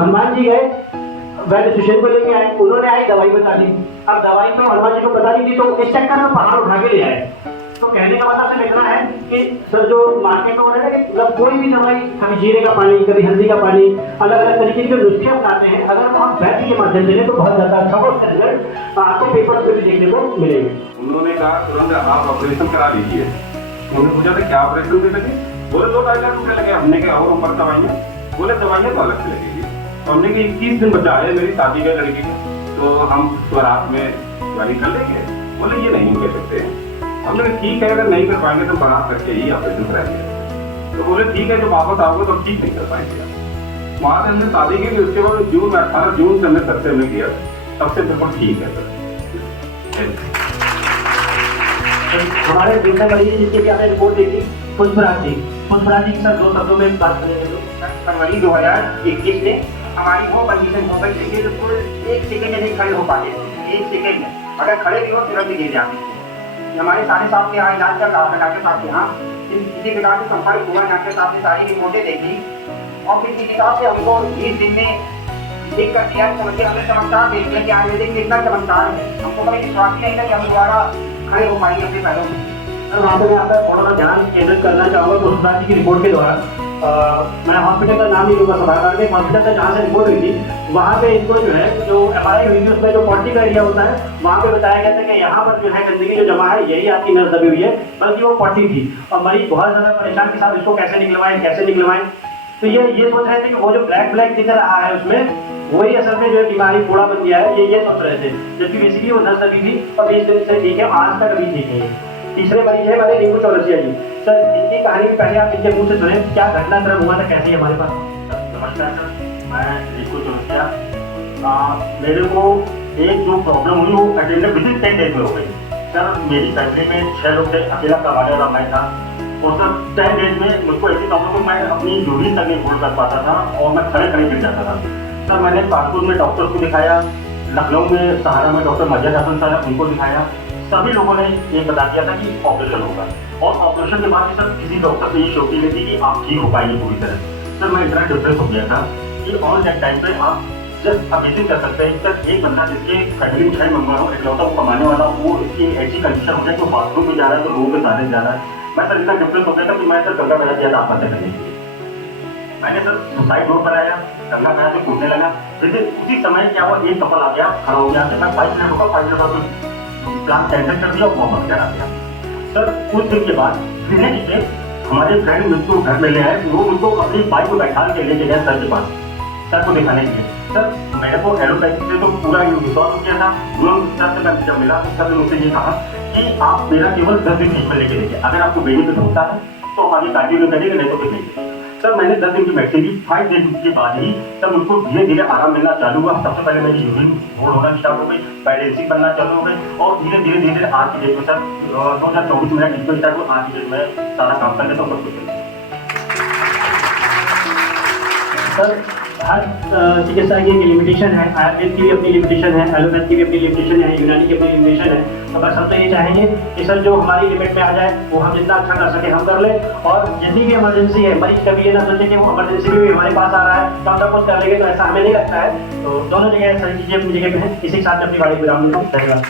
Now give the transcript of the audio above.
हनुमान जी गए, वैद्य सुशेन को लेके आए, उन्होंने आई दवाई बता दी। अब दवाई तो हनुमान जी को पता नहीं थी, तो इस चक्कर में पहाड़ उठा के ले आए। तो कहने का मतलब सिर्फ इतना है कि सर जो मार्केट में हो रहा है कि मतलब कोई भी दवाई, कभी जीरे का पानी, कभी हल्दी का पानी, अलग अलग तरीके के नुस्खे अपनाते हैं। अगर हम वैद्य के माध्यम से लें तो बहुत ज्यादा अच्छा हो, उसका रिजल्ट आपको पेपर पे भी देखने को मिलेंगे। उन्होंने कहा तुरंत आप ऑपरेशन करा लीजिए। उन्होंने पूछा था क्या ऑपरेशन दे लगे, बोले 2-2.5 लाख रुपए लगे। हमने कहा और उम्र दवाइयाँ, बोले दवाइयाँ तो अलग से लगेगी। हमने कहा 21 दिन बचा है मेरी शादी का लड़की का, तो हम बारात में ज्वाइन कर लेंगे। बोले ये नहीं कह सकते। हमने कहा ठीक है, अगर नहीं कर पाएंगे तो बारात करके ही ऑपरेशन कराएंगे। तो बोले ठीक है, जब वापस आओगे तो ठीक नहीं कर पाएंगे। वहाँ से हमने शादी की, उसके बाद जून में 18 जून से हमने सर से हमने किया, सबसे बिल्कुल ठीक है सर। हमारे जितने मरीज जिसकी भी आपने रिपोर्ट देखी, पुष्पराज जी की सर 2 शब्दों में बात करेंगे तो फरवरी 2021 में हमारी वो कंडीशन हो गई थी कि बिल्कुल 1 सेकंड नहीं खड़े हो पाते। 1 सेकंड में अगर खड़े भी हो तुरंत गिर जाते। हमारे साढ़े साहब के यहाँ इलाज चल रहा था, डॉक्टर साहब के यहाँ किसी प्रकार से संपर्क हुआ, डॉक्टर साहब ने सारी रिपोर्टें देखी और फिर किसी हिसाब से हमको 20 दिन में देख कर दिया। समझिए हमने चमत्कार देख लिया कि आयुर्वेदिक में इतना चमत्कार है। हमको कभी विश्वास ही नहीं था कि हम दोबारा खड़े हो पाएंगे अपने पैरों में। वहाँ पे मैं आपका थोड़ा सा ध्यान केंद्रित करना चाहूँगा पुष्पराज जी की रिपोर्ट के दौरान। मैं हॉस्पिटल का नाम नहीं लूँगा सभागार में, हॉस्पिटल का जहाँ से रिपोर्ट हुई थी वहाँ पे इनको जो है जो MRI हुई थी उसमें जो पॉटी का एरिया होता है वहाँ पे बताया गया था कि यहाँ पर जो है गंदगी जो जमा है यही आपकी नस दबी हुई है, बल्कि वो पॉटी थी। और मरीज बहुत ज़्यादा परेशान के साथ इसको कैसे निकलवाएं। तो ये सोच रहे थे कि वो जो ब्लैक दिख रहा है उसमें वही असल में जो है बीमारी फोड़ा बन गया है, ये सोच रहे थे। जबकि बेसिकली वो नस दबी थी और 20 दिन से ठीक है, आज तक अभी ठीक है। तीसरे मरीज है हमारे रिंकू चौरसिया जी। सर इनकी कहानी भी पहले आप इनके मुंह से सुने, क्या घटनाक्रम हुआ था, कैसे हमारे पास? नमस्कार सर, मैं रिंकू चौरसिया। मेरे को एक जो प्रॉब्लम हुई वो अटेंडेंट विदिन 10 डेज में हो गई। सर मेरी फैमिली में 6 लोग थे, अकेला कमाने वाला मैं था। और सर 10 डेज में मुझको ऐसी प्रॉब्लम को मैं अपनी यूरिन तक नहीं खोल कर पाता था और मैं खड़े गिर जाता था। सर मैंने कानपुर में डॉक्टर्स को दिखाया, लखनऊ में सहारा में डॉक्टर मजिद हसन साहब उनको दिखाया। सभी लोगों ने ये बता दिया था कि ऑपरेशन होगा और ऑपरेशन के बाद सर किसी डॉक्टर से ये शौकी नहीं थी कि आप ठीक हो पाएंगे पूरी तरह। सर मैं इतना डिप्रेस हो गया था कि ऑन दैट टाइम पे आप जस्ट अमेजिंग कर सकते हैं। सर एक बंदा जिसके फैमिली में 6 मेंबर हो, इकलौता वो कमाने वाला, वो इसकी ऐसी कंडीशन हो जाए कि बाथरूम में जा रहा है तो लोगों के साथ जा रहा है। मैं सर इतना डिप्रेस हो गया था कि मैं सर गंगा मैया किया था आत्महत्या करने के लिए। मैंने सर सुसाइड नोट बनाया, गंगा मैया से कूदने लगा। फिर उसी समय क्या हुआ, एक कपल आ गया, खड़ा हो गया, मैं 5 मिनट होगा, 5 मिनट प्लान कैंसिल कर दिया और मोहम्मद करा दिया। सर कुछ दिन के बाद नेक्स्ट डे हमारे फ्रेंड मुझको घर में ले आए, वो मुझको अपनी बाइक को बैठा के लेके गए सर के पास, सर को दिखाने के लिए। सर मेरे को एलोपैथी से तो पूरा विश्वास किया था। उन्होंने सर से मैं जब मिला तो सर ने मुझसे ये कहा कि आप मेरा केवल 10 दिन ट्रीटमेंट लेके देखिए, अगर आपको बेनिफिट होता है तो हम आगे कंटिन्यू करेंगे, नहीं तो फिर नहीं। सर मैंने 10 दिन की मेडिसिन ली, 5 दिन के बाद ही तब मुझको धीरे धीरे आराम मिलना चालू हुआ। सबसे पहले मेरी यूरिन होल होना स्टार्ट हो गई, बैलेंसिंग बनना चालू हो गई और धीरे धीरे आज की डेट में सर 2024 में ट्रीटमेंट स्टार्ट हुआ। आज की डेट में सारा काम कर लेता हूँ, सब कुछ। सर हर चिकित्सा की एक लिमिटेशन है, आयुर्वेद की भी अपनी लिमिटेशन है, एलोपैथ की भी अपनी लिमिटेशन है, यूनानी की अपनी लिमिटेशन है। तो बस हम तो ये चाहेंगे कि सर जो हमारी लिमिट में आ जाए वो हम जितना अच्छा कर सके हम कर लें। और जितनी भी इमरजेंसी है, मरीज कभी ये ना सोचे कि वो इमरजेंसी भी हमारे पास आ रहा है तो हम सब कुछ कर लेंगे, तो ऐसा हमें नहीं लगता है। तो दोनों जगह सारी चीज़ें अपनी जगह पे हैं। इसी के साथ में अपनी गाड़ी विराम देता हूँ। धन्यवाद।